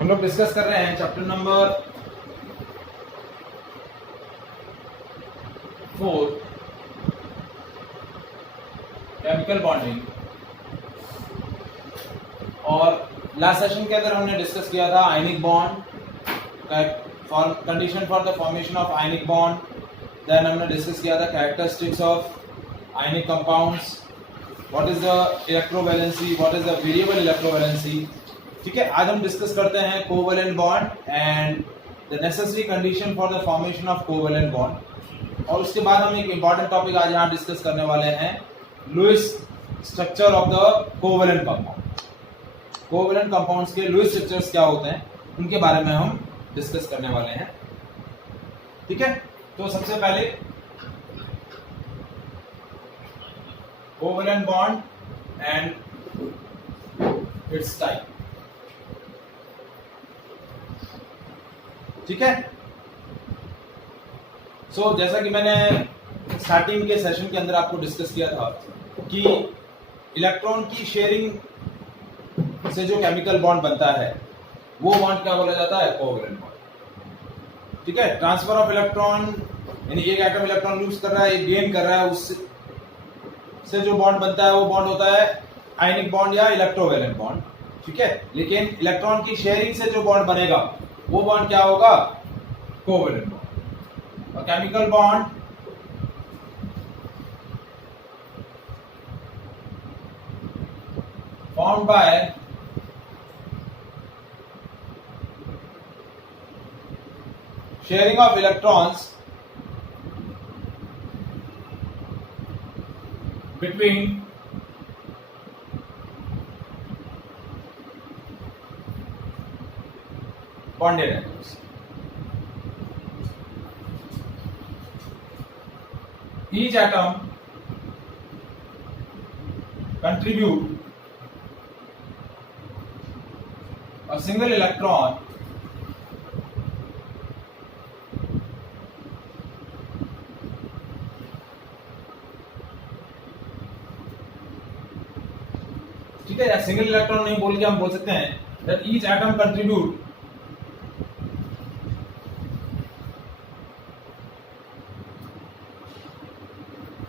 हम लोग डिस्कस कर रहे हैं चैप्टर नंबर 4 केमिकल बॉन्डिंग। और लास्ट सेशन के अंदर हमने डिस्कस किया था ionic bond, condition for the formation of ionic bond. Then हमने डिस्कस किया था characteristics of ionic compounds, what is the electrovalency, what is the variable electrovalency. ठीक है, आज हम डिस्कस करते हैं covalent bond and the necessary condition for the formation of covalent bond. और उसके बाद हम एक इंपॉर्टेंट टॉपिक आज यहाँ डिस्कस करने वाले हैं, Lewis structure of the covalent compound. Covalent compounds के लुईस स्ट्रक्चर्स क्या होते हैं उनके बारे में हम डिस्कस करने वाले हैं। ठीक है, तो सबसे पहले covalent bond and it's type. ठीक है, जैसा कि मैंने स्टार्टिंग के सेशन के अंदर आपको डिस्कस किया था कि इलेक्ट्रॉन की शेयरिंग से जो केमिकल बॉन्ड बनता है वो बॉन्ड क्या बोला जाता है, कोवैलेंट बॉन्ड। ठीक है, ट्रांसफर ऑफ इलेक्ट्रॉन यानी एक एटम इलेक्ट्रॉन लूज कर रहा है, एक गेन कर रहा है, उससे जो बॉन्ड बनता है वो बॉन्ड होता है आयनिक बॉन्ड या इलेक्ट्रोवैलेंट बॉन्ड। ठीक है, लेकिन इलेक्ट्रॉन की शेयरिंग से जो बॉन्ड बनेगा वो बॉन्ड क्या होगा, कोवैलेंट बॉन्ड। और chemical bond formed by sharing of electrons between bonded atoms. Each atom contribute a single electron ठीक है, या सिंगल इलेक्ट्रॉन नहीं बोल के हम बोल सकते हैं that each atom contribute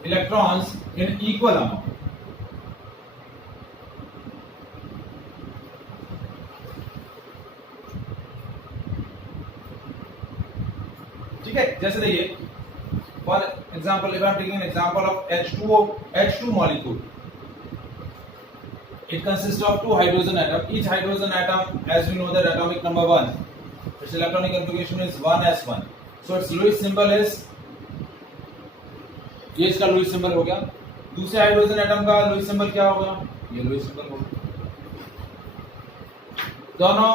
electrons in equal amount। ठीक है, जैसे देखिए for example, if I am taking an example of H2 molecule, it consists of two hydrogen atom. Each hydrogen atom, as we know that atomic number 1, its electronic configuration is 1s1, so its Lewis symbol is, ये इसका Lewis symbol हो गया। दूसरे hydrogen atom का Lewis symbol क्या होगा, ये Lewis symbol होगा। दोनों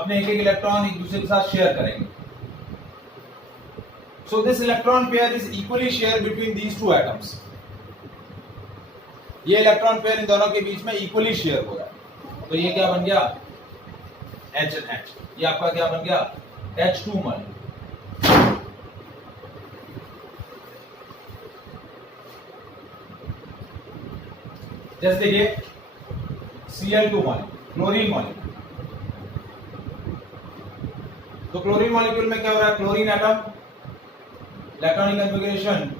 अपने एक एक इलेक्ट्रॉन एक दूसरे के साथ शेयर करेंगे। So this electron pair is equally shared between these two atoms। ये इलेक्ट्रॉन पेयर इन दोनों के बीच में इक्वली शेयर हो रहा है। तो ये क्या बन गया, H and H। ये आपका क्या बन गया, H2 मॉलिक्यूल। जैसे देखिए Cl2 मॉलिक्यूल, क्लोरीन मॉलिक्यूल। तो क्लोरीन मॉलिक्यूल में क्या हो रहा है, chlorine atom electronic configuration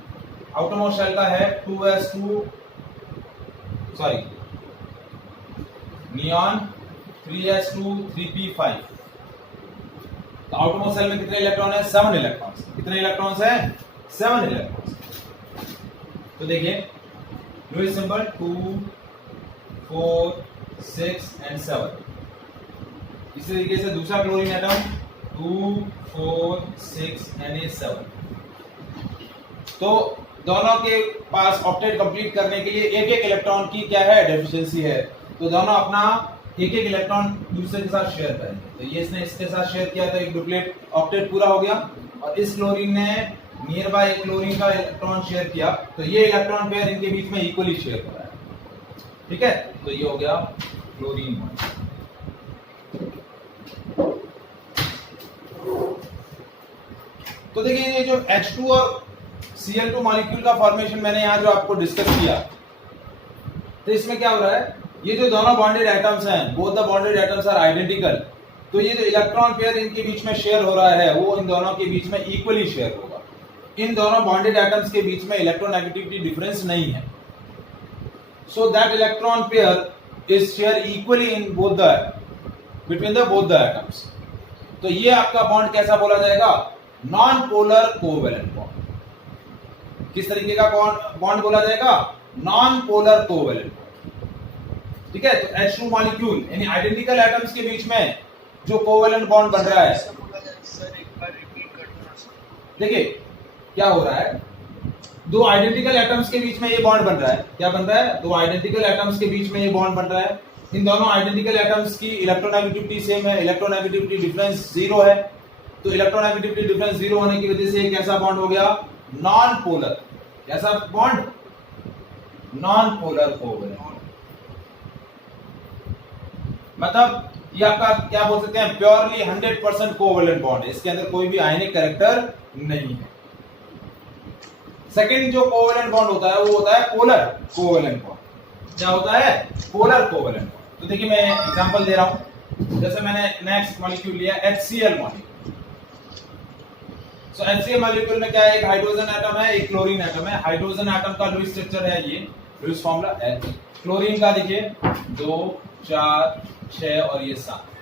outermost shell का है 2s2 नियॉन 3s2 3p5। तो आउटरमोस्ट शेल में कितने इलेक्ट्रॉन है, 7 इलेक्ट्रॉन्स। कितने इलेक्ट्रॉन्स हैं, 7 इलेक्ट्रॉन्स। तो देखिए लुईस सिंबल 2 4 6 एंड 7। इसी तरीके से दूसरा क्लोरीन एटम 2 4 6 एंड 7। तो दोनों के पास ऑक्टेट कंप्लीट करने के लिए एक एक इलेक्ट्रॉन की क्या है, डेफिशिएंसी है। तो दोनों अपना एक एक इलेक्ट्रॉन दूसरे के साथ शेयर करेंगे। तो ये इसने इसके साथ शेयर किया तो एक डुप्लीट ऑक्टेट पूरा हो गया। और इस क्लोरीन ने नियर बाय क्लोरीन का इलेक्ट्रॉन शेयर किया, तो ये इलेक्ट्रॉन पेयर इनके बीच में इक्वली शेयर हो रहा है। ठीक है, तो ये हो गया क्लोरीन बॉन्ड। तो देखिए ये जो H2 और Cl2 मॉलिक्यूल का फॉर्मेशन मैंने यहाँ जो आपको डिस्कस किया, तो इसमें क्या हो रहा है, ये जो दोनों बॉन्डेड एटम्स हैं, both the bonded atoms are identical. तो ये जो इलेक्ट्रॉन पेयर इनके बीच में शेयर हो रहा है वो इन दोनों के बीच में इक्वली शेयर होगा। इन दोनों बॉन्डेड एटम्स के बीच में इलेक्ट्रोनेगेटिविटी डिफरेंस नहीं है, so that electron pair is share equally in both the between the both the atoms. तो ये आपका बॉन्ड कैसा बोला जाएगा? Non polar covalent bond. किस तरीके का बॉन्ड बोला जाएगा? Non polar covalent. ठीक है, तो H2 मॉलिक्यूल यानी आइडेंटिकल एटम्स के बीच में जो कोवेलेंट बॉन्ड बन रहा है, देखिए क्या हो रहा है, दो आइडेंटिकल एटम्स के बीच में ये बॉन्ड बन रहा है। क्या बन रहा है? दो आइडेंटिकल एटम्स के बीच में ये बॉन्ड बन रहा है। इन दोनों आइडेंटिकल एटम्स की इलेक्ट्रोनेगेटिविटी सेम है, इलेक्ट्रोनेगेटिविटी डिफरेंस 0 है। तो इलेक्ट्रोनेगेटिविटी डिफरेंस 0 होने की वजह से ये कैसा बॉन्ड हो गया? Non polar. कैसा बॉन्ड? Non polar covalent. मतलब ये आपका क्या बोल सकते हैं? प्योरली 100% कोवेलेंट बॉन्ड है, इसके अंदर कोई भी आयनिक कैरेक्टर नहीं है। सेकंड जो कोवेलेंट बॉन्ड होता है वो होता है पोलर कोवेलेंट बॉन्ड। क्या होता है? Polar covalent bond. तो देखिए मैं एग्जांपल दे रहा हूं, जैसे मैंने नेक्स्ट मॉलिक्यूल लिया HCl मॉलिक्यूल। सो HCl मॉलिक्यूल में क्या है? एक हाइड्रोजन एटम है, एक क्लोरीन एटम है। हाइड्रोजन एटम का लुईस स्ट्रक्चर है, ये लुईस फार्मूला है। क्लोरीन का देखिए 2 4 6 और ये 7।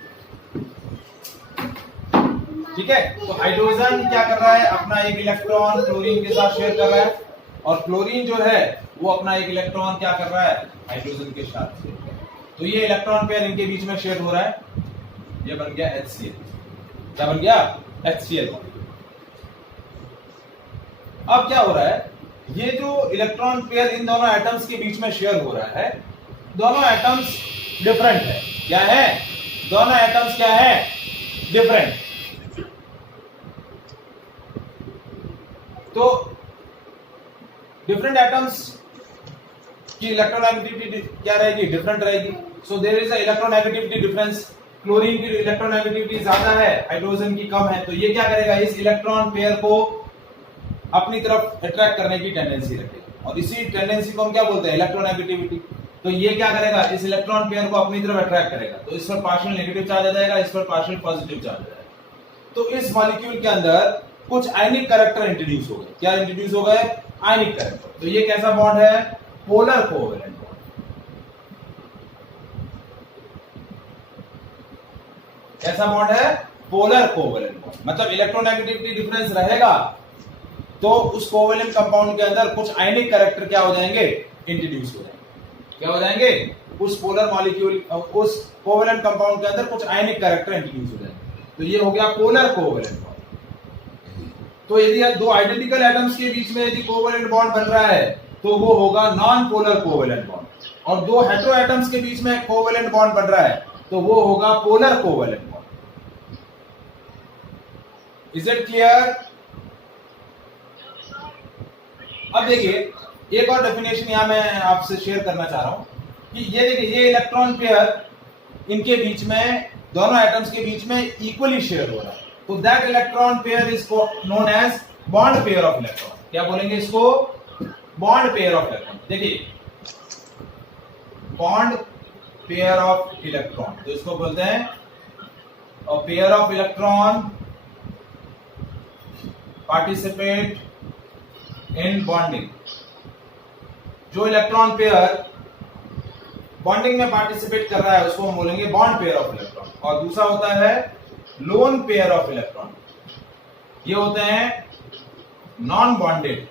ठीक है, तो हाइड्रोजन क्या कर रहा है? अपना एक इलेक्ट्रॉन क्लोरीन के साथ शेयर कर रहा है, और क्लोरीन जो है वो अपना एक इलेक्ट्रॉन क्या कर रहा है? हाइड्रोजन के साथ शेयर कर रहा है। तो ये इलेक्ट्रॉन पेयर इनके बीच में शेयर हो रहा है, ये बन गया HCl। क्या बन गया? HCl। अब क्या हो रहा है? ये जो इलेक्ट्रॉन पेयर इन दोनों एटम्स के बीच में शेयर हो रहा है, दोनों एटम्स डिफरेंट है। क्या है? दोनों एटम्स क्या है? डिफरेंट। तो डिफरेंट एटम्स की इलेक्ट्रोनेगेटिविटी क्या रहेगी? डिफरेंट रहेगी। So there is a electronegativity difference. Chlorine की इलेक्ट्रोनेगेटिविटी ज्यादा है, हाइड्रोजन की कम है। तो ये क्या करेगा? इस इलेक्ट्रॉन पेयर को अपनी तरफ अट्रैक्ट करने की टेंडेंसी रखेगा, और इसी टेंडेंसी को हम क्या बोलते हैं? इलेक्ट्रोनेगेटिविटी। तो ये क्या करेगा? इस इलेक्ट्रॉन पेयर को अपनी तरफ अट्रैक्ट करेगा। तो इस पर पार्शियल नेगेटिव चार्ज आ जाएगा, इस पर पार्शियल पॉजिटिव चार्ज आ जाएगा। तो इस मॉलिक्यूल के अंदर कुछ आयनिक कैरेक्टर इंट्रोड्यूस हो गए। क्या इंट्रोड्यूस हो गए? आयनिक कैरेक्टर। तो ये कैसा बॉन्ड है? Polar covalent bond. कैसा बॉन्ड है? Polar covalent bond. मतलब इलेक्ट्रोनेगेटिविटी डिफरेंस रहेगा तो उस कोवेलेंट कंपाउंड के अंदर कुछ आयनिक कैरेक्टर क्या हो जाएंगे? इंट्रोड्यूस हो जाएंगे। क्या हो जाएंगे? उस पोलर मॉलिक्यूल, उस कोवेलेंट कंपाउंड के अंदर कुछ आयनिक कैरेक्टर इंट्रोड्यूस हो जाएंगे। तो ये हो गया पोलर कोवेलेंट बॉन्ड। तो यदि दो आइडेंटिकल एटम्स के बीच में यदि कोवेलेंट बॉन्ड बन रहा है तो वो होगा नॉन पोलर कोवेलेंट बॉन्ड, और दो हेटेरो एटम्स के बीच में कोवेलेंट बॉन्ड बन रहा है तो वो होगा polar covalent bond. Is it clear? अब देखिए एक और डेफिनेशन यहां मैं आपसे शेयर करना चाह रहा हूं कि ये देखिए, ये इलेक्ट्रॉन पेयर इनके बीच में, दोनों एटम्स के बीच में इक्वली शेयर हो रहा है। तो that electron pair is known as bond pair of electron. क्या बोलेंगे इसको? Bond pair of electron. देखिए बॉन्ड पेयर ऑफ इलेक्ट्रॉन, तो इसको बोलते हैं और pair of electron participate in bonding. जो इलेक्ट्रॉन पेयर बॉन्डिंग में पार्टिसिपेट कर रहा है उसको हम बोलेंगे बॉन्ड पेयर ऑफ इलेक्ट्रॉन। और दूसरा होता है लोन पेयर ऑफ इलेक्ट्रॉन, ये होते हैं नॉन बॉन्डेड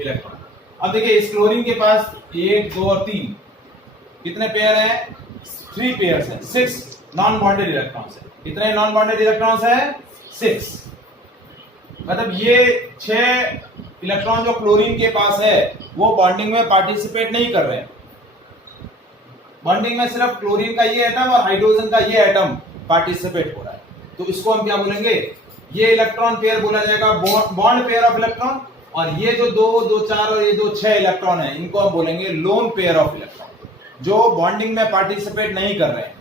इलेक्ट्रॉन। अब देखिए इस क्लोरीन के पास 1 2 और 3 कितने पेयर हैं? 3 पेयर्स हैं, 6 नॉन बॉन्डेड इलेक्ट्रॉन्स हैं। कितने नॉन बॉन्डेड इलेक्ट्रॉन्स हैं? 6। मतलब ये 6 इलेक्ट्रॉन जो क्लोरीन के पास है वो बॉन्डिंग में पार्टिसिपेट नहीं कर रहे हैं। बॉन्डिंग में सिर्फ क्लोरीन का ये एटम और हाइड्रोजन का ये एटम पार्टिसिपेट हो रहा है। तो इसको हम क्या बोलेंगे? ये इलेक्ट्रॉन पेयर बोला जाएगा बॉन्ड पेयर ऑफ इलेक्ट्रॉन, और ये जो 2 2 4 और ये जो 6 इलेक्ट्रॉन है इनको हम बोलेंगे लोन पेयर ऑफ इलेक्ट्रॉन, जो बॉन्डिंग में पार्टिसिपेट नहीं कर रहे हैं।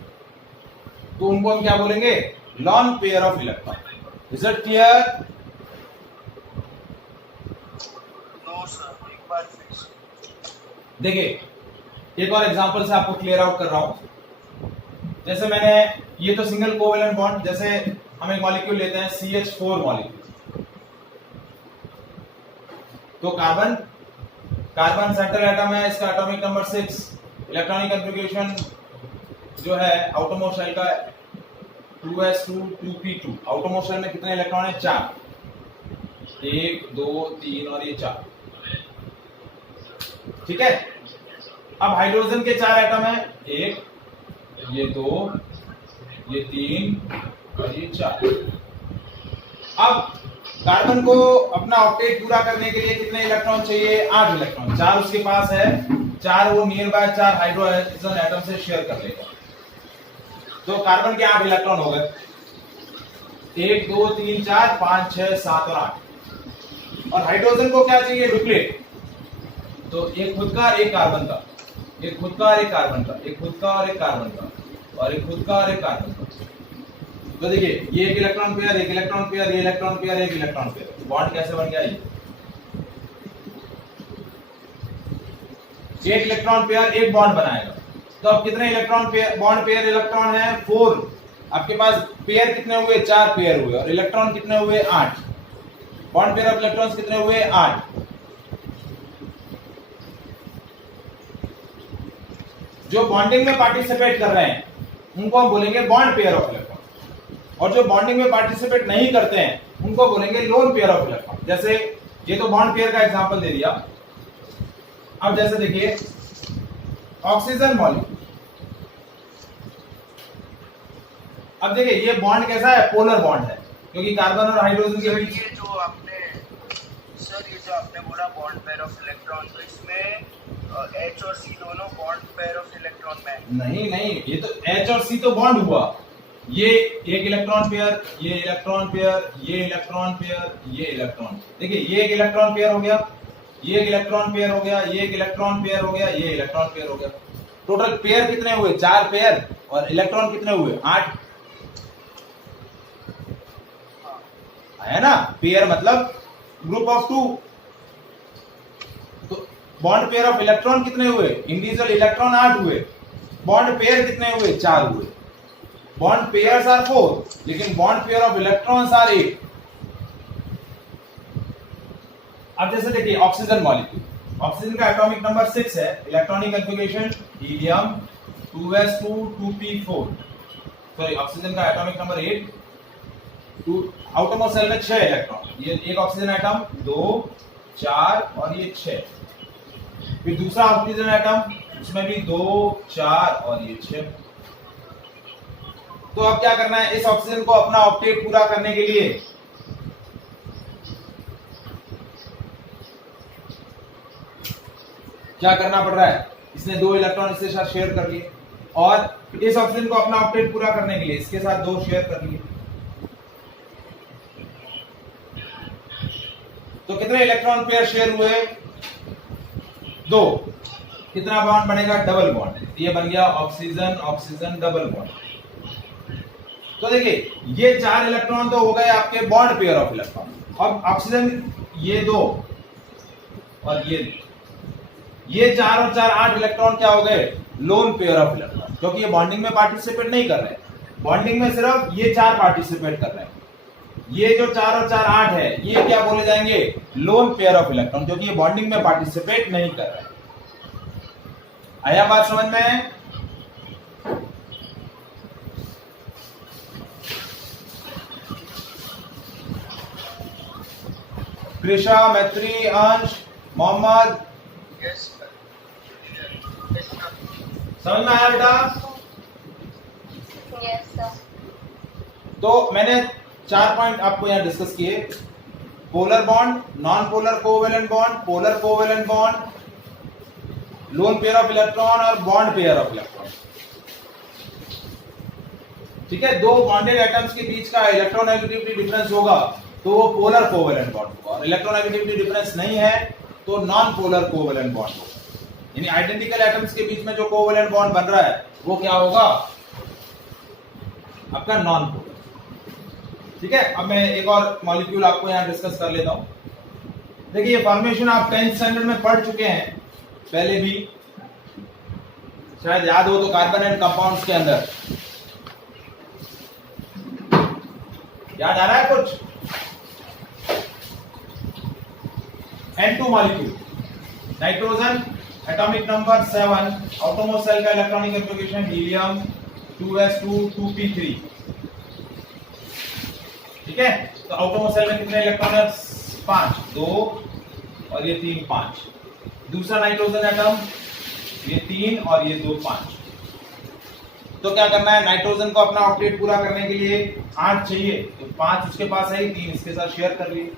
तो उनको हम क्या बोलेंगे? Lone pair of electron. Is it clear? देखिए एक और एग्जांपल से आपको क्लियर आउट कर रहा हूं। जैसे मैंने ये तो सिंगल कोवेलेंट बॉन्ड, जैसे हम एक मॉलिक्यूल लेते हैं CH4 मॉलिक्यूल, तो कार्बन सेंट्रल एटम है, इसका एटॉमिक नंबर 6, इलेक्ट्रॉनिक कॉन्फ़िगरेशन जो है आउटरमोस्ट शेल का 2s2 2p2। आउटरमोस्ट शेल में कितने इलेक्ट्रॉन है? 4, 1 2 3 और ये 4। ठीक है। अब हाइड्रोजन के 4 एटम है, 1 ये 2 ये 3 और ये 4। अब कार्बन को अपना ऑक्टेट पूरा करने के लिए कितने इलेक्ट्रॉन चाहिए? 8 इलेक्ट्रॉन। 4 उसके पास है, 4 वो नियर बाय 4 हाइड्रोजन एटम से शेयर कर लेगा, तो कार्बन के 8 इलेक्ट्रॉन हो गए, 1 2 3 4 5 6 7 और 8। और हाइड्रोजन को क्या चाहिए? डुप्लीट, तो एक खुद का एक कार्बन का, एक खुद का एक कार्बन का, एक खुद का और एक कार्बन का, और एक खुद का और एक कार्बन का। तो देखिए ये एक इलेक्ट्रॉन पेयर, एक इलेक्ट्रॉन पेयर, ये इलेक्ट्रॉन पेयर, एक इलेक्ट्रॉन पेयर। बॉन्ड कैसे बन गया? ये एक इलेक्ट्रॉन पेयर एक बॉन्ड बनाएगा। तो अब कितने electron pair, bond pair electron है 4। आपके पास पेयर कितने हुए? 4 पेयर हुए, और इलेक्ट्रॉन कितने हुए? 8। बॉन्ड पेयर ऑफ इलेक्ट्रॉन्स कितने हुए? 8। जो बॉन्डिंग में पार्टिसिपेट कर रहे हैं उनको हम बोलेंगे बॉन्ड पेयर ऑफ इलेक्ट्रॉन, और जो बॉन्डिंग में पार्टिसिपेट नहीं करते हैं उनको बोलेंगे लोन पेयर ऑफ इलेक्ट्रॉन। जैसे ये तो बॉन्ड पेयर का एग्जांपल दे दिया। अब जैसे देखिए ऑक्सीजन मॉलिक्यूल, अब देखिए ये बॉन्ड कैसा है? पोलर बॉन्ड है, क्योंकि कार्बन और हाइड्रोजन के बीच ये जो आपने बोला बॉन्ड पेयर ऑफ इलेक्ट्रॉन, तो इसमें H और C दोनों बॉन्ड पेयर ऑफ इलेक्ट्रॉन में नहीं, ये तो H और C तो बॉन्ड हुआ, ये एक इलेक्ट्रॉन पेयर, ये इलेक्ट्रॉन पेयर, ये इलेक्ट्रॉन पेयर, ये इलेक्ट्रॉन। देखिए ये एक इलेक्ट्रॉन पेयर हो गया, ये एक इलेक्ट्रॉन पेयर हो गया, ये एक इलेक्ट्रॉन पेयर हो गया, ये इलेक्ट्रॉन पेयर हो गया। टोटल पेयर कितने हुए? 4 पेयर, और इलेक्ट्रॉन कितने हुए? 8। है ना? पेयर मतलब ग्रुप ऑफ 2। तो बॉन्ड पेयर ऑफ इलेक्ट्रॉन कितने हुए? इंडिविजुअल इलेक्ट्रॉन 8 हुए, बॉन्ड पेयर कितने हुए? 4 हुए। बॉन्ड पेयर्स आर 4, लेकिन bond pair of electrons are 8। अब जैसे देखिए ऑक्सीजन मॉलिक्यूल, ऑक्सीजन का एटॉमिक नंबर 6 है, electronic configuration helium 2s2 2p4। Sorry, oxygen का एटॉमिक नंबर 8, आउटरमोस्ट शेल में 6 इलेक्ट्रॉन। ये एक ऑक्सीजन एटम, 2 4 और ये 6। फिर दूसरा ऑक्सीजन एटम, उसमें भी 2 4 और ये 6। तो अब क्या करना है? इस ऑक्सीजन को अपना ऑक्टेट पूरा करने के लिए क्या करना पड़ रहा है? इसने 2 इलेक्ट्रॉन इसके साथ शेयर कर लिए, और इस ऑक्सीजन को अपना ऑक्टेट पूरा करने के लिए इसके साथ 2 शेयर कर लिए। तो कितने इलेक्ट्रॉन पेयर शेयर हुए? 2। कितना बॉन्ड बनेगा? Double bond. ये बन गया ऑक्सीजन ऑक्सीजन डबल बॉन्ड। तो देखिए ये 4 इलेक्ट्रॉन तो हो गए आपके बॉन्ड पेयर ऑफ इलेक्ट्रॉन। अब ऑक्सीजन ये 2 और ये 4 और 4 8 इलेक्ट्रॉन क्या हो गए? लोन पेयर ऑफ इलेक्ट्रॉन, क्योंकि ये बॉन्डिंग में पार्टिसिपेट नहीं कर रहे हैं। बॉन्डिंग में सिर्फ ये 4 पार्टिसिपेट कर रहे हैं। ये जो 4 और 4 8 है, ये क्या बोले जाएंगे? लोन पेयर ऑफ इलेक्ट्रॉन, क्योंकि ये बॉन्डिंग में पार्टिसिपेट नहीं कर रहे हैं। आया बात समझ में? कृषा, मैत्री, अंश, मोहम्मद, समझ में आया बेटा? Yes sir. तो मैंने 4 पॉइंट आपको यहां डिस्कस किए। Polar bond, non polar covalent bond, polar covalent bond, lone pair of electron और बॉन्ड पेयर ऑफ इलेक्ट्रॉन। ठीक है, 2 बॉन्डेड एटम्स के बीच का इलेक्ट्रोनेगेटिविटी डिफरेंस होगा तो वो पोलर कोवेलेंट बॉन्ड होगा, और इलेक्ट्रोनेगेटिविटी डिफरेंस नहीं है तो नॉन पोलर कोवेलेंट बॉन्ड होगा। यानी आइडेंटिकल एटम्स के बीच में जो कोवेलेंट बॉन्ड बन रहा है वो क्या होगा? आपका नॉन पोलर। ठीक है, अब मैं एक और मॉलिक्यूल आपको यहां डिस्कस कर लेता हूं। देखिए ये फॉर्मेशन आप 10th स्टैंडर्ड में पढ़ चुके हैं पहले भी, शायद याद हो तो, कार्बन एंड कंपाउंड्स के अंदर याद आ रहा है कुछ? N2 molecule, nitrogen, atomic number 7, ऑटोमोस सेल का electronic configuration helium 2s2 2p3। ठीक है, तो ऑटोमोस सेल में कितने इलेक्ट्रॉन है? 5, 2 और ये 3, 5। दूसरा नाइट्रोजन एटम, ये 3 और ये 2, 5। तो क्या करना है, नाइट्रोजन को अपना ऑक्टेट पूरा करने के लिए 8 चाहिए, तो 5 उसके पास है, 3 इसके साथ शेयर कर लिए,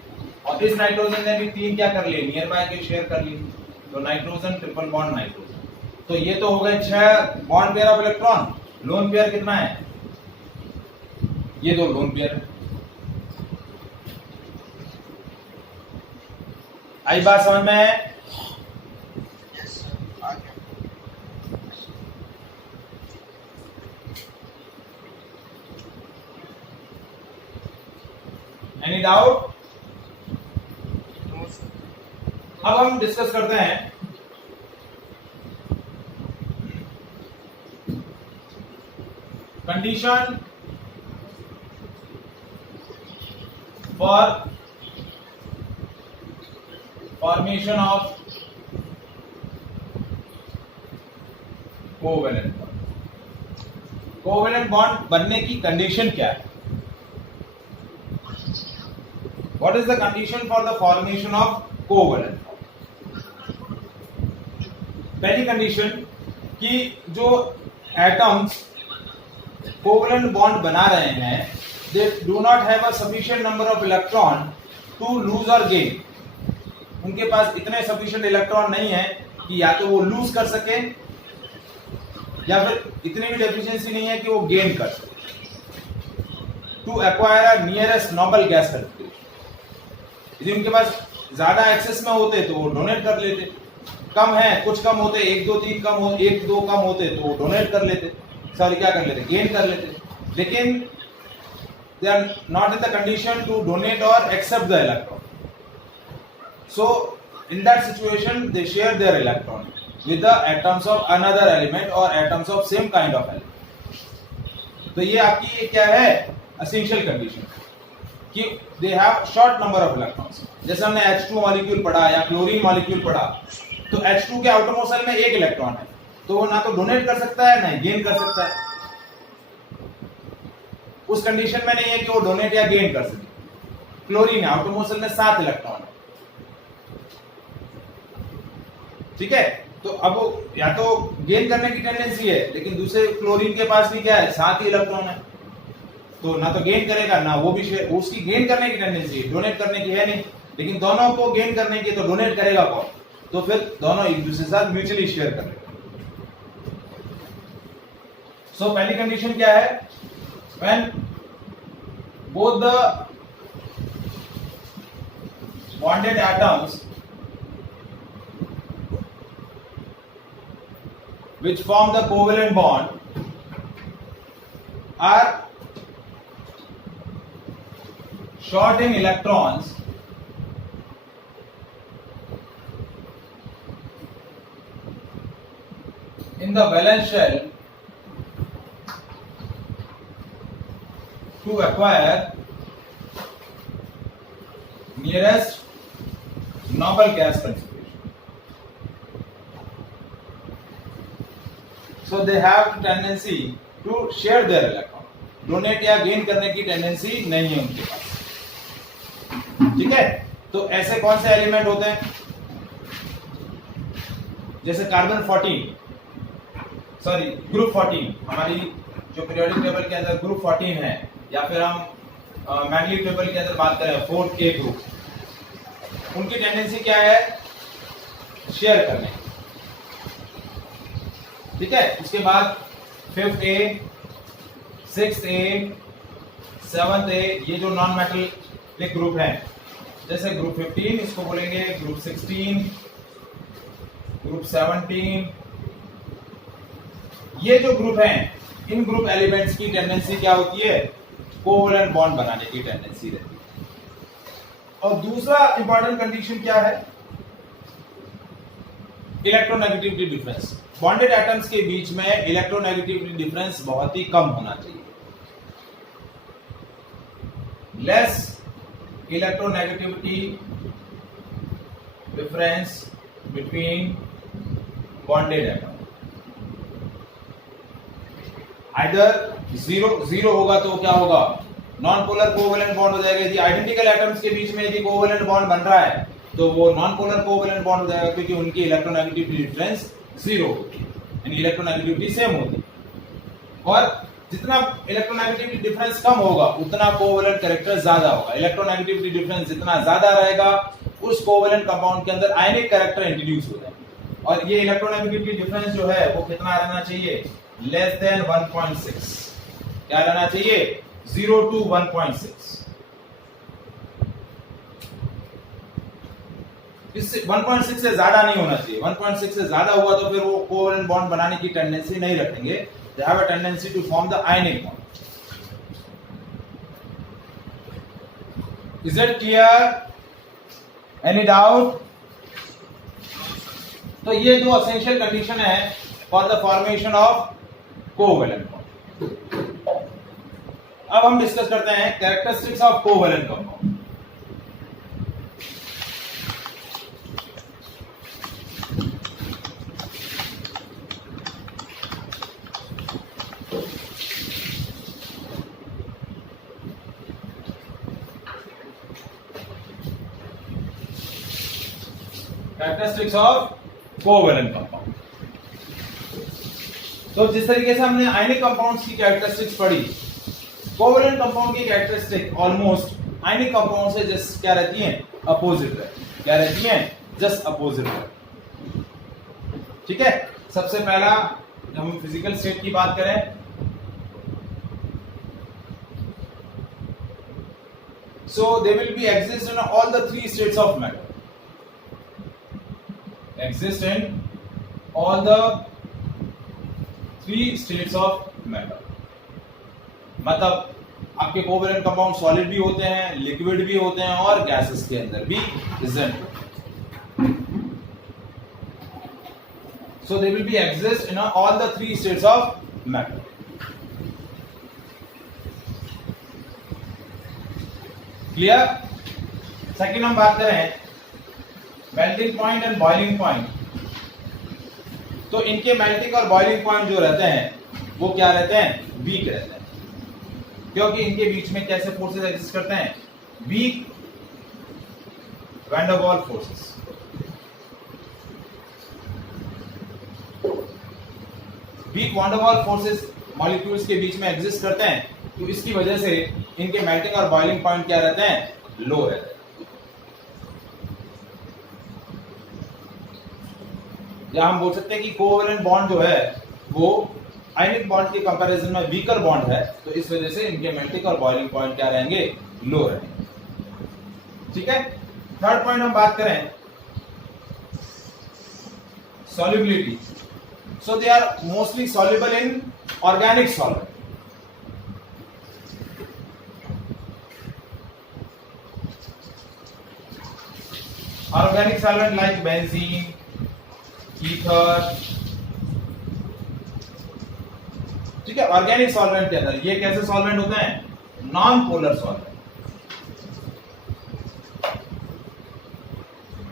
और इस नाइट्रोजन ने भी 3 क्या कर लिए, नियर बाय के शेयर कर लिए, तो नाइट्रोजन ट्रिपल बॉन्ड नाइट्रोजन। तो ये तो हो गए 6 bond pair of electron. Lone pair कितना है? ये 2 लोन पेयर है। आई बात समझ में है? Any doubt? अब हम डिस्कस करते हैं condition for formation of covalent bond. Covalent bond बनने की कंडीशन क्या है? What is the condition for the formation of covalent bond? पहली कंडीशन कि जो एटम्स कोवेलेंट बॉन्ड बना रहे हैं, they do not have a sufficient number of electron to lose or gain। उनके पास इतने सफिशिएंट इलेक्ट्रॉन नहीं है कि या तो वो लूज कर सके या फिर इतनी भी डेफिशिएंसी नहीं है कि वो गेन कर सके। To acquire a nearest noble gas certificate, यदि उनके पास ज्यादा एक्सेस में होते तो वो डोनेट कर लेते, कम है, कुछ कम होते, 1 2 3 कम हो, 1 2 कम होते तो वो डोनेट कर लेते, सॉरी क्या कर लेते, गेन कर लेते। लेकिन they are not in the condition to donate और accept the electron, so in that situation they share their electron with the atoms of another element और atoms of same kind of element. तो ये आपकी क्या है, essential condition कि they have short number of electrons. जैसे हमने H2 molecule पढ़ा या क्लोरीन मॉलिक्यूल पढ़ा, तो H2 के आउटरमोस्ट शेल में 1 इलेक्ट्रॉन है, तो वो ना तो डोनेट कर सकता है ना गेन कर सकता है। उस कंडीशन में नहीं है कि वो डोनेट या गेन कर सके। क्लोरीन है, आउटरमोस्ट शेल में 7 इलेक्ट्रॉन है। ठीक है, तो अब वो या तो गेन करने की टेंडेंसी है, लेकिन दूसरे क्लोरीन के पास भी क्या है, 7 ही इलेक्ट्रॉन है, तो ना तो गेन करेगा ना वो भी शेयर, उसकी गेन करने की टेंडेंसी है, डोनेट करने की है नहीं, लेकिन दोनों को गेन करने की, तो डोनेट करेगा कौन? तो फिर दोनों एक दूसरे के साथ म्यूचुअली शेयर करेंगे। सो पहली कंडीशन क्या है, when both the bonded atoms which form the covalent bond are short in electrons in the valence shell to acquire nearest noble gas concentration. So they have tendency to share their electron. Donate या gain करने की tendency नहीं है उनके पास। ठीक है, तो ऐसे कौन से एलिमेंट होते हैं, जैसे कार्बन 14, सॉरी ग्रुप 14, हमारी जो पीरियोडिक टेबल के अंदर ग्रुप 14 है, या फिर हम मैग्नेटिक टेबल के अंदर बात करें 4A ग्रुप, उनकी टेंडेंसी क्या है, शेयर करने। ठीक है, उसके बाद 5th A, 6th A, 7th A, ये जो नॉन मेटलिक ग्रुप है, जैसे ग्रुप 15 इसको बोलेंगे ग्रुप 16, ग्रुप 17, ये जो ग्रुप हैं, इन ग्रुप एलिमेंट्स की टेंडेंसी क्या होती है, कोवेलेंट बॉन्ड बनाने की टेंडेंसी रहती है। और दूसरा इंपॉर्टेंट कंडीशन क्या है, इलेक्ट्रोनेगेटिविटी डिफरेंस। बॉन्डेड एटम्स के बीच में इलेक्ट्रोनेगेटिविटी डिफरेंस बहुत ही कम होना चाहिए। less electronegativity difference between bonded atom. Either zero होगा तो क्या होगा, नॉन पोलर कोवेलेंट बॉन्ड हो जाएगा। यदि आइडेंटिकल एटम्स के बीच में यदि कोवेलेंट बॉन्ड बन रहा है तो वो नॉन पोलर कोवेलेंट बॉन्ड हो जाएगा, क्योंकि उनकी इलेक्ट्रोनेगेटिविटी डिफरेंस जीरो होती है, यानी इलेक्ट्रोनेगेटिविटी सेम होती है। और जितना इलेक्ट्रोनेगेटिविटी डिफरेंस कम होगा उतना कोवेलेंट कैरेक्टर ज्यादा होगा। इलेक्ट्रोनेगेटिविटी डिफरेंस जितना ज्यादा रहेगा उस कोवेलेंट कंपाउंड के अंदर आयनिक कैरेक्टर इंट्रोड्यूस हो जाएगा। और ये इलेक्ट्रोनेगेटिविटी डिफरेंस जो है वो कितना रहना चाहिए, लेस देन 1.6। क्या रहना चाहिए, 0 to 1.6। इससे 1.6 से ज्यादा नहीं होना चाहिए। 1.6 से ज्यादा हुआ तो फिर वो कोवेलेंट बॉन्ड बनाने की टेंडेंसी नहीं रखेंगे, they have a tendency to form the ionic bond. Is that clear? Any doubt? तो ये दो essential condition है for the formation of covalent bond. अब हम डिस्कस करते हैं characteristics of covalent compound. Characteristics of covalent compound. तो जिस तरीके से हमने आयनिक कंपाउंड्स की कैरेक्टरिस्टिक्स पढ़ी, कोवेलेंट कंपाउंड की कैरेक्टरिस्टिक ऑलमोस्ट आयनिक कंपाउंड से जस्ट क्या रहती हैं, अपोजिट रहती हैं। क्या रहती हैं, जस्ट अपोजिट रहती हैं। ठीक है, सबसे पहला जब हम फिजिकल स्टेट की बात करें, so they will be exist in all the three states of matter. Exist in all the three states of matter. मतलब आपके कोवेलेंट कंपाउंड सॉलिड भी होते हैं, लिक्विड भी होते हैं और गैसेस के अंदर भी प्रेजेंट होते हैं। So they will be exist in all the three states of matter. Clear? Second हम बात करें melting point and boiling point. तो इनके मेल्टिंग और बॉइलिंग पॉइंट जो रहते हैं वो क्या रहते हैं, वीक रहते हैं, क्योंकि इनके बीच में कैसे फोर्सेस एग्जिस्ट करते हैं, वीक वैन डर वाल फोर्सेस। वीक वैन डर वाल फोर्सेस मॉलिक्यूल्स के बीच में एग्जिस्ट करते हैं, तो इसकी वजह से इनके मेल्टिंग और बॉइलिंग पॉइंट क्या रहते हैं, लो रहते हैं। या हम बोल सकते हैं कि कोवेलेंट बॉन्ड जो है वो आयनिक बॉन्ड के कंपैरिजन में वीकर बॉन्ड है, तो इस वजह से इनके मेल्टिंग और बॉइलिंग पॉइंट क्या रहेंगे, लो रहेंगे। ठीक है, थर्ड पॉइंट हम बात करें solubility. So they are mostly soluble in organic solvent. Organic solvent like benzene, ether. ठीक है, ऑर्गेनिक सॉल्वेंट के अंदर ये कैसे सॉल्वेंट होते हैं, नॉन पोलर सॉल्वेंट।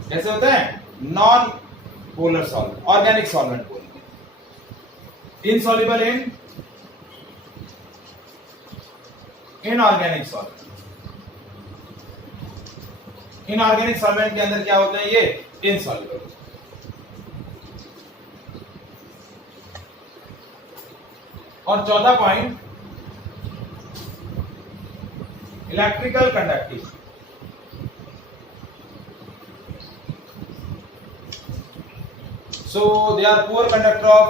कैसे होते हैं, non polar solvent, organic solvent बोलेंगे। Insoluble in inorganic solvent. Inorganic solvent के अंदर क्या होते हैं, ये इनसॉल्युबल। और चौथा point, electrical conductivity. So they are poor conductor of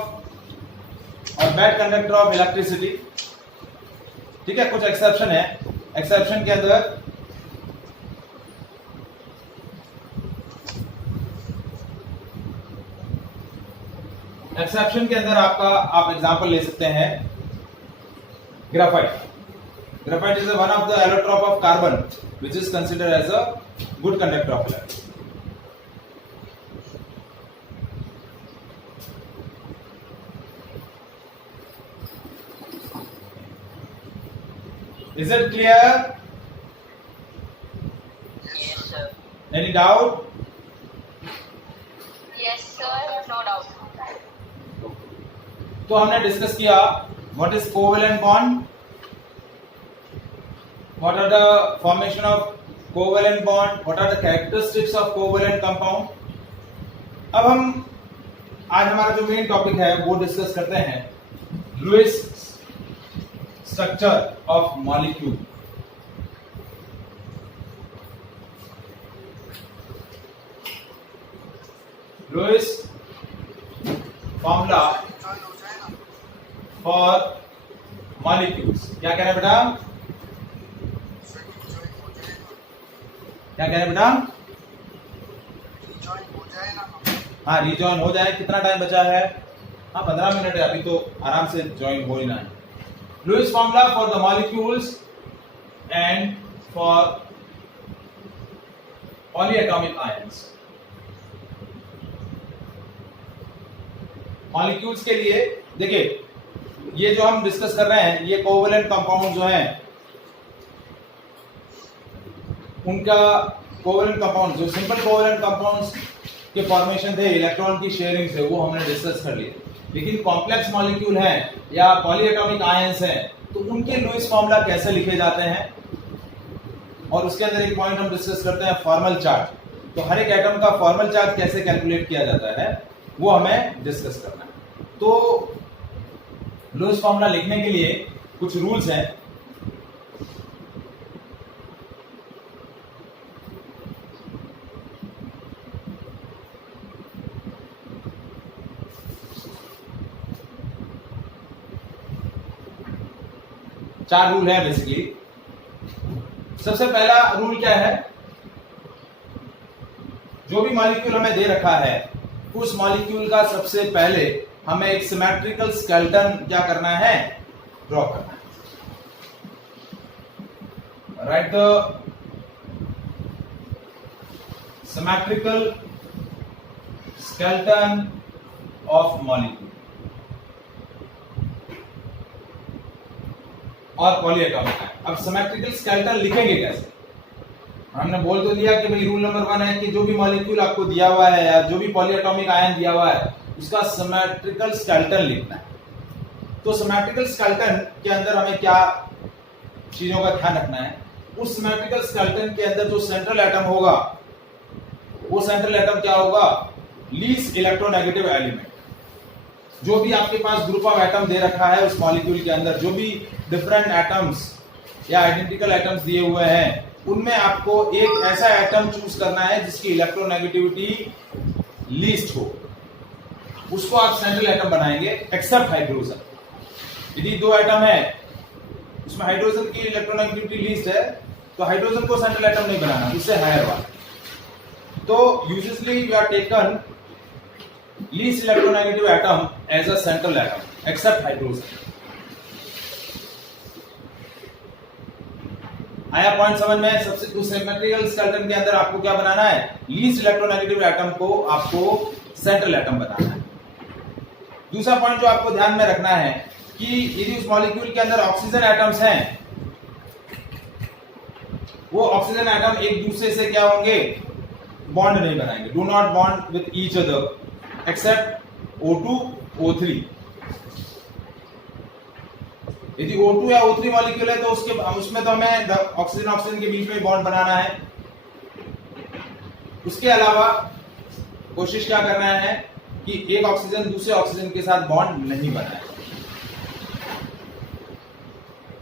or bad conductor of electricity. ठीक है, कुछ एक्सेप्शन है। एक्सेप्शन के अंदर आपका आप एग्जांपल ले सकते हैं graphite. Graphite is one of the allotrope of carbon which is considered as a good conductor of electricity. Is it clear? Any doubt? Yes, sir. No doubt. तो हमने डिस्कस किया what is covalent bond, what are the formation of covalent bond, what are the characteristics of covalent compound. अब हम आज हमारा जो main topic है वो डिस्कस करते हैं Lewis structure of molecule. Lewis formula for molecules. क्या कह रहे हैं बेटा? क्या कह रहे हैं बेटा? हाँ, रिजॉइन हो जाए. कितना टाइम बचा है? हाँ, 15 मिनट है अभी, तो आराम से ज्वाइन हो ही ना है. Lewis formula for the molecules and for polyatomic ions. Molecules के लिए देखिए, ये जो हम डिस्कस कर रहे हैं ये कोवेलेंट कंपाउंड जो हैं उनका कोवेलेंट कंपाउंड, जो सिंपल कोवेलेंट कंपाउंड्स के फॉर्मेशन थे इलेक्ट्रॉन की शेयरिंग से, वो हमने डिस्कस कर लिए. लेकिन कॉम्प्लेक्स मॉलिक्यूल हैं या पॉलीएटॉमिक आयंस हैं तो उनके लुईस फॉर्मूला कैसे लिखे जाते हैं, और उसके अंदर एक पॉइंट हम डिस्कस करते हैं फॉर्मल चार्ज. तो हर एक एटम का फॉर्मल चार्ज कैसे कैलकुलेट किया जाता है वो हमें डिस्कस करना है. तो लुईस फॉर्मूला लिखने के लिए कुछ रूल्स हैं. चार रूल है बेसिकली. सबसे पहला रूल क्या है? जो भी मॉलिक्यूल हमें दे रखा है उस मॉलिक्यूल का सबसे पहले हमें एक सिमेट्रिकल स्केलेटन क्या करना है? ड्रॉ करना है. Write the symmetrical skeleton of molecule और पॉलीएटॉमिक आयन. अब सिमेट्रिकल स्केलेटन लिखेंगे कैसे? हमने बोल तो दिया कि भाई रूल नंबर 1 है कि जो भी मॉलिक्यूल आपको दिया हुआ है या जो भी पॉलीएटॉमिक आयन दिया हुआ है उसका सिमेट्रिकल स्केलेटन लिखना है. तो सिमेट्रिकल स्केलेटन के अंदर हमें क्या चीजों का ध्यान रखना है? उस सिमेट्रिकल स्केलेटन के अंदर जो सेंट्रल एटम होगा वो सेंट्रल एटम क्या होगा? Least electronegative element. जो भी आपके पास ग्रुप ऑफ एटम दे रखा है उस मॉलिक्यूल के अंदर, जो भी डिफरेंट एटम्स या आइडेंटिकल एटम्स दिए हुए हैं उनमें आपको एक ऐसा एटम चूज करना है जिसकी इलेक्ट्रोनेगेटिविटी लीस्ट हो. उसको आप सेंट्रल एटम बनाएंगे एक्सेप्ट हाइड्रोजन. यदि दो एटम है उसमें हाइड्रोजन की इलेक्ट्रोनेगेटिविटी लीस्ट है तो हाइड्रोजन को सेंट्रल एटम नहीं बनाना, उससे हायर वाला. तो usually you are taken least electronegative atom as a central atom except hydrogen. आया पॉइंट समझ में? सबसे सिमेट्रिकल स्केलेटन के अंदर आपको क्या बनाना है? लीस्ट इलेक्ट्रोनेगेटिव एटम को आपको सेंट्रल एटम बनाना है. दूसरा पॉइंट जो आपको ध्यान में रखना है कि यदि उस मॉलिक्यूल के अंदर ऑक्सीजन एटम्स हैं वो ऑक्सीजन एटम एक दूसरे से क्या होंगे? बॉन्ड नहीं बनाएंगे. Do not bond with each other except O2 O3. यदि O2 या O3 मॉलिक्यूल है तो उसमें तो हमें ऑक्सीजन ऑक्सीजन के बीच में बॉन्ड बनाना है. उसके अलावा कोशिश क्या करना है कि एक ऑक्सीजन दूसरे ऑक्सीजन के साथ बॉन्ड नहीं बनाए.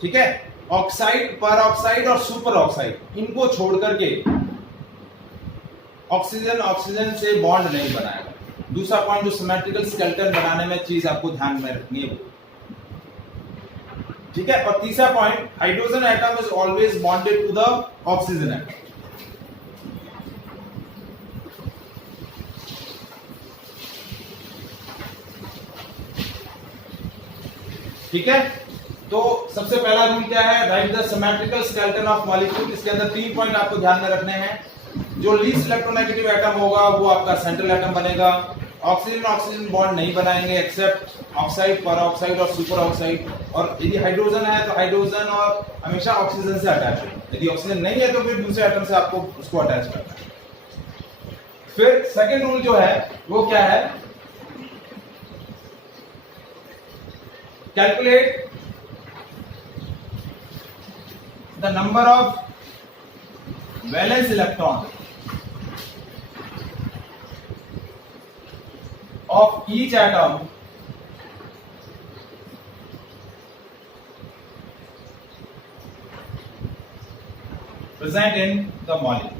ठीक है? ऑक्साइड, पर ऑक्साइड और सुपर ऑक्साइड इनको छोड़ करके ऑक्सीजन ऑक्सीजन से बॉन्ड नहीं बनाएगा. दूसरा पॉइंट जो सिमेट्रिकल स्केलेटन बनाने में चीज आपको ध्यान में रखनी है. ठीक है? और तीसरा point, hydrogen atom is always bonded to the oxygen atom. ठीक है? तो सबसे पहला रूल क्या है? Write the symmetrical skeleton of molecule. इसके अंदर 3 पॉइंट आपको ध्यान में रखने हैं. जो लीस्ट इलेक्ट्रोनेगेटिव एटम होगा वो आपका सेंट्रल एटम बनेगा. ऑक्सीजन ऑक्सीजन बॉन्ड नहीं बनाएंगे एक्सेप्ट ऑक्साइड, पर ऑक्साइड और सुपर ऑक्साइड. और यदि हाइड्रोजन है तो हाइड्रोजन और हमेशा ऑक्सीजन से अटैच है. यदि ऑक्सीजन नहीं है तो फिर दूसरे एटम से आपको उसको अटैच करना है. फिर सेकंड रूल जो है वो क्या है, calculate the number of valence electron of each atom present in the molecule।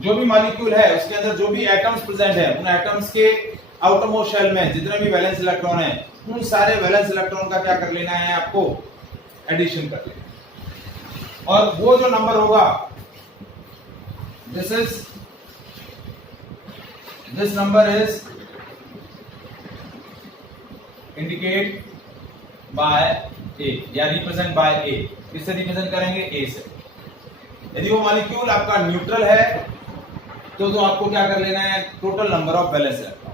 जो भी मॉलिक्यूल है उसके अंदर जो भी एटम्स प्रेजेंट है, उन एटम्स के आउटरमोस्ट शेल में जितने भी वैलेंस इलेक्ट्रॉन है, उन सारे वैलेंस इलेक्ट्रॉन का क्या कर लेना है, आपको एडिशन कर लेना है। और वो जो नंबर होगा, this number is indicate by A या represent by A। किससे रिप्रेजेंट करेंगे, A से। यदि वो मॉलिक्यूल आपका न्यूट्रल है तो आपको क्या कर लेना है, total number of valence electron.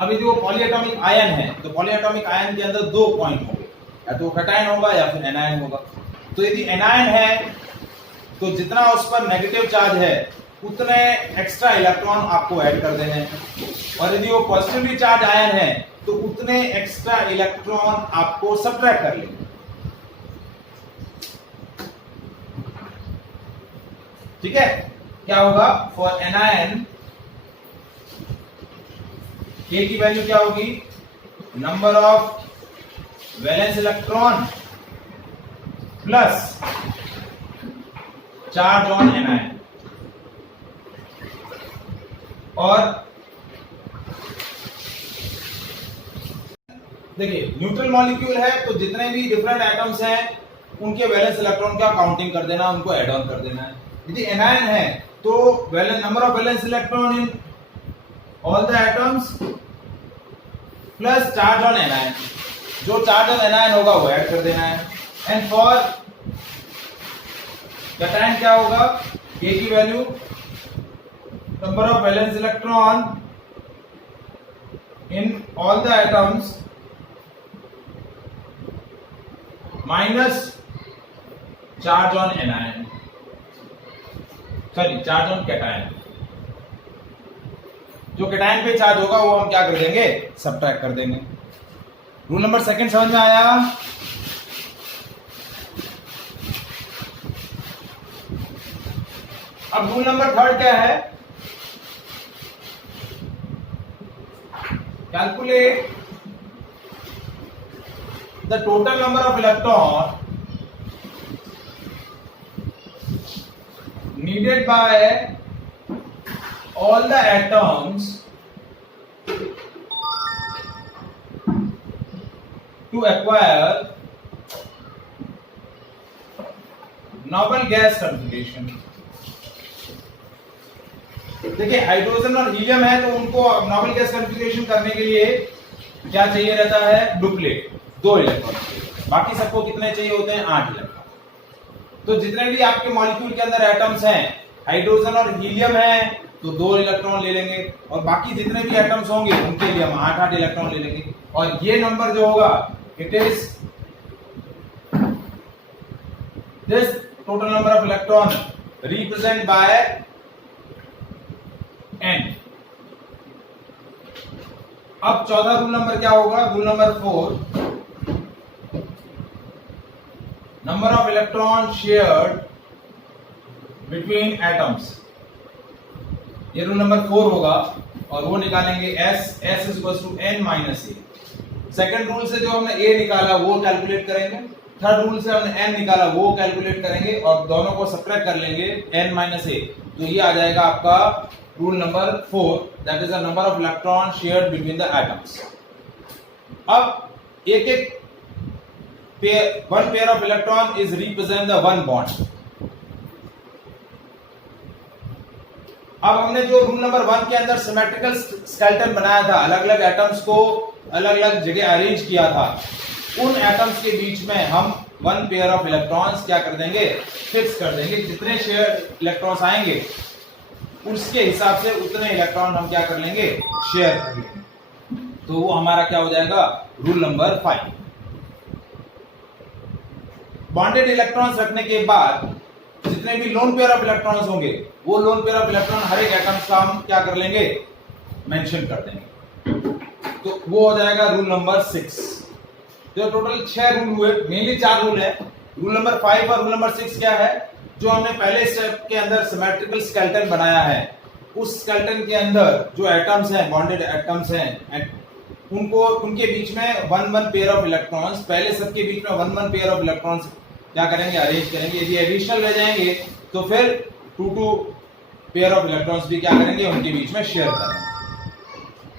अब यदि वो पॉलीएटॉमिक आयन है तो पॉलीएटॉमिक आयन के अंदर 2 पॉइंट होंगे, या तो कैटायन होगा या फिर एनायन होगा। तो यदि एनायन है तो जितना उस पर नेगेटिव चार्ज है उतने एक्स्ट्रा इलेक्ट्रॉन आपको ऐड कर देने हैं, और यदि वो पॉजिटिवली चार्ज आयन है तो उतने एक्स्ट्रा इलेक्ट्रॉन आपको सब्ट्रैक्ट कर लेंगे। ठीक है, क्या होगा, फॉर एनायन K की वैल्यू क्या होगी, number of valence electron plus charge on anion. और देखिए न्यूट्रल मॉलिक्यूल है तो जितने भी डिफरेंट एटम्स हैं उनके वैलेंस इलेक्ट्रॉन का काउंटिंग कर देना, उनको ऐड ऑन कर देना है। यदि एनायन है तो number of valence electron in all the atoms plus charge on anion, जो चार्ज ऑन एनायन होगा वो ऐड कर देना है। एंड फॉर कैटायन क्या होगा, K की value number of valence electron in all the atoms minus charge on anion, charge on cation। जो कैटायन पे चार्ज होगा वो हम क्या कर देंगे, सब्ट्रैक्ट कर देंगे। रूल नंबर सेकंड समझ में आया। अब रूल नंबर थर्ड क्या है, calculate the total number of electron needed by all the atoms to acquire noble gas configuration। देखिए हाइड्रोजन और हीलियम है तो उनको नॉबल गैस कॉन्फ़िगरेशन करने के लिए क्या चाहिए रहता है, डुप्लेट 2 इलेक्ट्रॉन। बाकी सबको कितने चाहिए होते हैं, 8 इलेक्ट्रॉन। तो जितने भी आपके मॉलिक्यूल के अंदर एटम्स हैं, हाइड्रोजन और हीलियम है तो 2 इलेक्ट्रॉन ले लेंगे, और बाकी जितने भी एटम्स होंगे उनके लिए हम 8 इलेक्ट्रॉन ले लेंगे। और ये नंबर जो होगा, it is this total number of electron represent by n। अब चौथा रूल नंबर क्या होगा, rule number 4, number of electron shared between atoms. ये रूल नंबर 4 होगा और वो निकालेंगे s is equal to n minus A. Second rule से जो हमने a निकाला वो कैलकुलेट करेंगे, थर्ड रूल से हमने n निकाला वो कैलकुलेट करेंगे, और दोनों को सब्ट्रैक्ट कर लेंगे n माइनस ए। तो ये आ जाएगा आपका rule number 4, that is the number of electron shared between the atoms. अब एक one pair of electron is represent the one bond. अब हमने जो रूल नंबर 1 के अंदर सिमेट्रिकल स्केलेटन बनाया था, अलग अलग एटम्स को अलग अलग जगह अरेंज किया था, उन एटम्स के बीच में हम वन पेयर ऑफ इलेक्ट्रॉन्स क्या कर देंगे, फिक्स कर देंगे। जितने शेयर इलेक्ट्रॉन्स आएंगे उसके हिसाब से उतने इलेक्ट्रॉन हम क्या कर लेंगे, शेयर कर लेंगे। तो वो हमारा क्या हो जाएगा, रूल नंबर 5। बॉन्डेड इलेक्ट्रॉन्स रखने के बाद जितने भी लोन पेयर ऑफ इलेक्ट्रॉन्स होंगे वो लोन पेयर ऑफ इलेक्ट्रॉन हर एक एटम्स का हम क्या कर लेंगे, मेंशन कर देंगे। तो वो हो जाएगा रूल नंबर 6। तो टोटल 6 रूल हुए, मेनली 4 रूल है। रूल नंबर 5 और रूल नंबर 6 क्या है, जो हमने पहले स्टेप के अंदर सिमेट्रिकल स्केलेटन बनाया है, उस स्केलेटन के अंदर जो एटम्स हैं, बॉन्डेड एटम्स हैं, उनको उनके बीच में 1 पेयर ऑफ इलेक्ट्रॉन्स, पहले सबके बीच में 1 पेयर ऑफ इलेक्ट्रॉन्स क्या करेंगे, अरेंज करेंगे। यदि एडिशनल रह जाएंगे तो फिर 2 पेयर ऑफ इलेक्ट्रॉन्स भी क्या करेंगे, उनके बीच में शेयर करेंगे।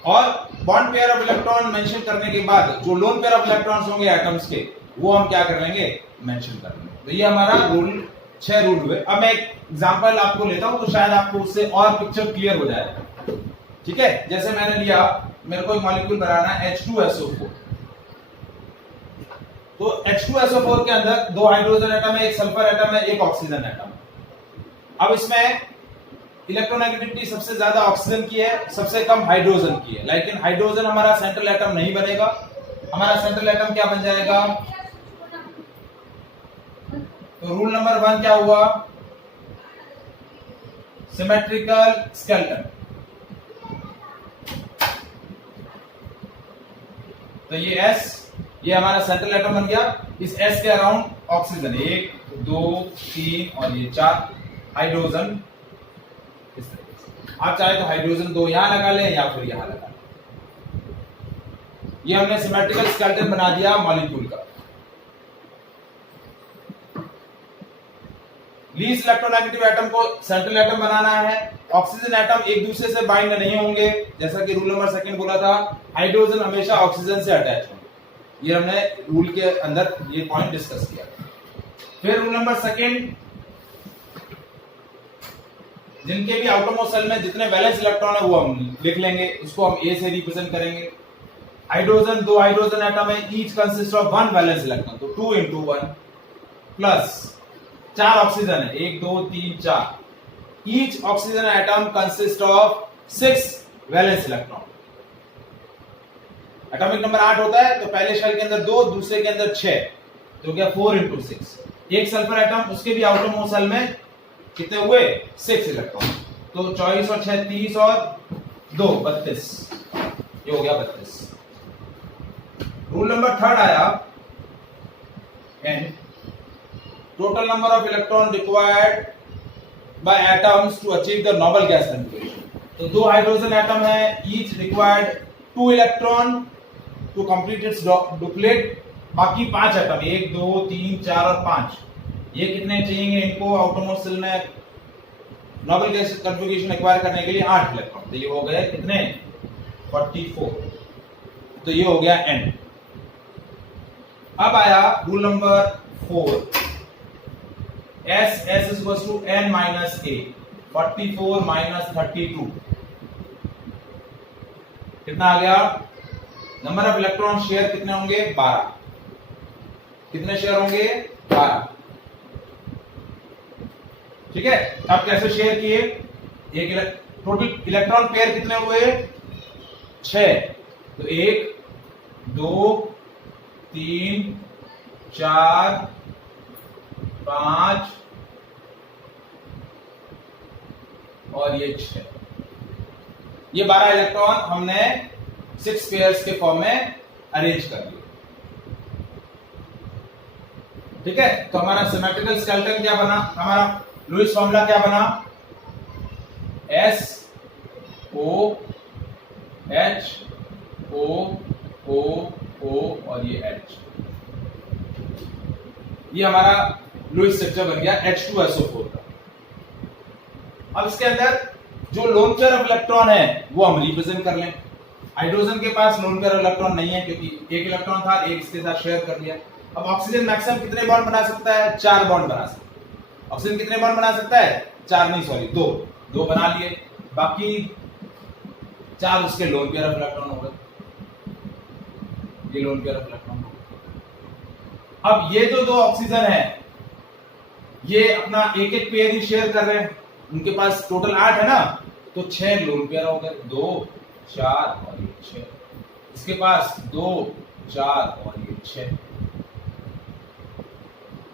और bond pair of electron mention करने के बाद जो लोन पेयर ऑफ इलेक्ट्रॉन्स होंगे एटम्स के, वो हम क्या कर लेंगे, मेंशन कर लेंगे। तो ये हमारा रूल 6 रूल हुए। अब मैं एक एग्जांपल आपको लेता हूं तो शायद आपको उससे और पिक्चर क्लियर हो जाए। ठीक है, जैसे मैंने लिया, मेरे को एक मॉलिक्यूल बनाना है H2SO4। तो H2SO4 के अंदर 2 हाइड्रोजन एटम है, एक सल्फर एटम है, एक ऑक्सीजन एटम। अब इसमें इलेक्ट्रोनेगेटिविटी सबसे ज्यादा ऑक्सीजन की है, सबसे कम हाइड्रोजन की है। लेकिन हाइड्रोजन हमारा सेंट्रल एटम नहीं बनेगा, हमारा सेंट्रल एटम क्या बन जाएगा। तो रूल नंबर 1 क्या हुआ, सिमेट्रिकल स्केलेटन। तो ये S, ये हमारा सेंट्रल एटम बन गया। इस S के अराउंड ऑक्सीजन 1 2 3 और ये 4 हाइड्रोजन। इस तरीके से आप चाहे तो हाइड्रोजन 2 यहां लगा लें या फिर यहां लगा लें। ये हमने सिमेट्रिकल स्केलेटन बना दिया मॉलिक्यूल का। लीस्ट इलेक्ट्रोनेगेटिव एटम को सेंट्रल एटम बनाना है। ऑक्सीजन एटम एक दूसरे से बाइंड नहीं होंगे, जैसा कि रूल नंबर 2 बोला था, हाइड्रोजन हमेशा ऑक्सीजन से अटैच होंगे। ये हमने रूल के अंदर ये पॉइंट डिस्कस किया। फिर रूल नंबर 2, जिनके भी आउटरमोस्ट शेल में जितने वैलेंस इलेक्ट्रॉन है वो हम लिख लेंगे, उसको हम ए से रिप्रेजेंट करेंगे। हाइड्रोजन 2 हाइड्रोजन एटम है, each consist of 1 valence electron, तो 2 into 1 प्लस 4 ऑक्सीजन है, 1 2 3 4। Each oxygen atom consist of 6 valence electron. Atomic number 8 होता है, तो पहले शेल के अंदर 2, दूसरे के अंदर 6, तो क्या 4 into 6। एक सल्फर एटम, उसके भी आउटरमोस्ट शेल में कितने हुए, 6 इलेक्ट्रॉन। तो 24 और 6 30 और 2 32, ये हो गया 32। रूल नंबर 3 आया, and total number of electron required by atoms to achieve the noble gas configuration। तो 2 हाइड्रोजन एटम है, each required 2 electron to complete its duplet। बाकी 5 एटम, 1 2 3 4 और 5, ये कितने चाहिए इनको आउटरमोस्ट शेल में नोबल गैस कॉन्फ़िगरेशन एक्वायर करने के लिए 8 इलेक्ट्रॉन। तो ये हो गए कितने, 44। तो ये हो गया n। अब आया rule number 4, S is equals to n minus a, 44 minus 32 कितना आ गया, नंबर ऑफ इलेक्ट्रॉन शेयर कितने होंगे, 12। कितने शेयर होंगे, 12। ठीक है, अब कैसे शेयर किए, एक टोटल इलेक्ट्रॉन पेयर कितने हुए, 6। तो 1 2 3 4 5 और ये 6, ये 12 इलेक्ट्रॉन हमने 6 पेयर्स के फॉर्म में अरेंज कर दिए। ठीक है, तो हमारा सिमेट्रिकल स्केलेटन क्या बना, हमारा लुईस फॉर्मूला क्या बना, S O H O O O और ये H। ये हमारा लुईस स्ट्रक्चर बन गया H2SO4 का। अब इसके अंदर जो लोन पेयर ऑफ इलेक्ट्रॉन है वो हम रिप्रेजेंट कर लें। हाइड्रोजन के पास लोन पेयर ऑफ इलेक्ट्रॉन नहीं है, क्योंकि एक इलेक्ट्रॉन था, एक इसके साथ शेयर कर लिया। अब ऑक्सीजन मैक्सिमम कितने बॉन्ड बना सकता है, 4 बॉन्ड बना सकता है। ऑक्सीजन कितने बॉन्ड बना सकता है, 4 नहीं सॉरी 2 बना लिए, बाकी 4 उसके लोन पेयर ऑफ इलेक्ट्रॉन हो गए। ये लोन पेयर ऑफ इलेक्ट्रॉन हो गए। अब ये जो 2 ऑक्सीजन है, ये अपना एक एक पेयर ही शेयर कर रहे हैं, उनके पास टोटल 8 है ना, तो 6 लोन पेयर हो गए, 2 4 और ये 6। इसके पास 2 4 और ये 6।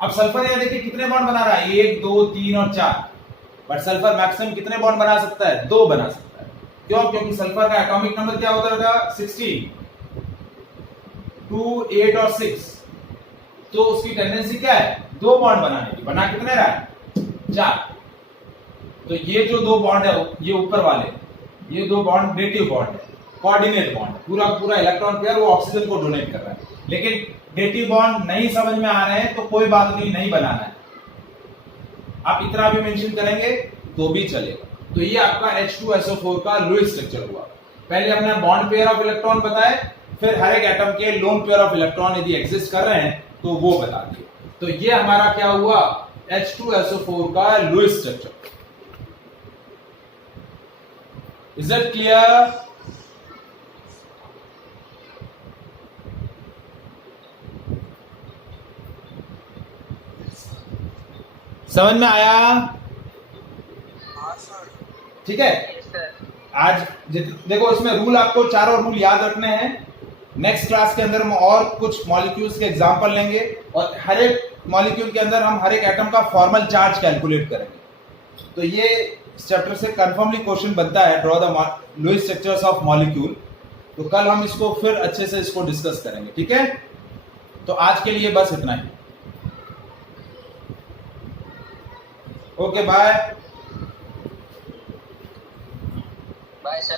अब सल्फर यहाँ देखिए कितने बॉन्ड बना रहा है, 1 2 3 और 4, बट सल्फर मैक्सिमम कितने बॉन्ड बना सकता है, 2 बना सकता है। क्यों? क्योंकि सल्फर का एटॉमिक नंबर क्या होता है, 16, 2 8 और 6, तो उसकी टेंडेंसी क्या है, 2 बॉन्ड बनाने की। बना कितने रहा है, 4। तो ये जो 2 बॉन्ड है, ये ऊपर वाले, ये 2 बॉन्ड डेटिव बॉन्ड है, कोऑर्डिनेट बॉन्ड, पूरा पूरा इलेक्ट्रॉन पेयर वो ऑक्सीजन को डोनेट कर रहा है। लेकिन डेटिव बॉन्ड नहीं समझ में आ रहे हैं तो कोई बात नहीं, नहीं बनाना है, आप इतना भी मेंशन करेंगे तो भी चलेगा। तो ये आपका H2SO4 का लुईस स्ट्रक्चर हुआ। पहले हमने बॉन्ड पेयर ऑफ इलेक्ट्रॉन बताए, फिर हर एक एटम के लोन पेयर ऑफ इलेक्ट्रॉन यदि एग्जिस्ट कर रहे हैं तो वो बता दिए। तो ये हमारा क्या हुआ, H2SO4 का Lewis structure. Is it clear? समझ में आया? हाँ सर। ठीक है, Yes, sir. आज देखो इसमें रूल, आपको चारों रूल याद रखने हैं। नेक्स्ट क्लास के अंदर हम और कुछ मॉलिक्यूल्स के एग्जांपल लेंगे और हर एक मॉलिक्यूल के अंदर हम हर एक एटम का फॉर्मल चार्ज कैलकुलेट करेंगे। तो ये चैप्टर से कंफर्मली क्वेश्चन बनता है, draw the Lewis structures of molecule. तो कल हम इसको फिर अच्छे से इसको डिस्कस करेंगे, ठीक है? तो आज के लिए बस इतना ही। Okay, bye. Bye, sir.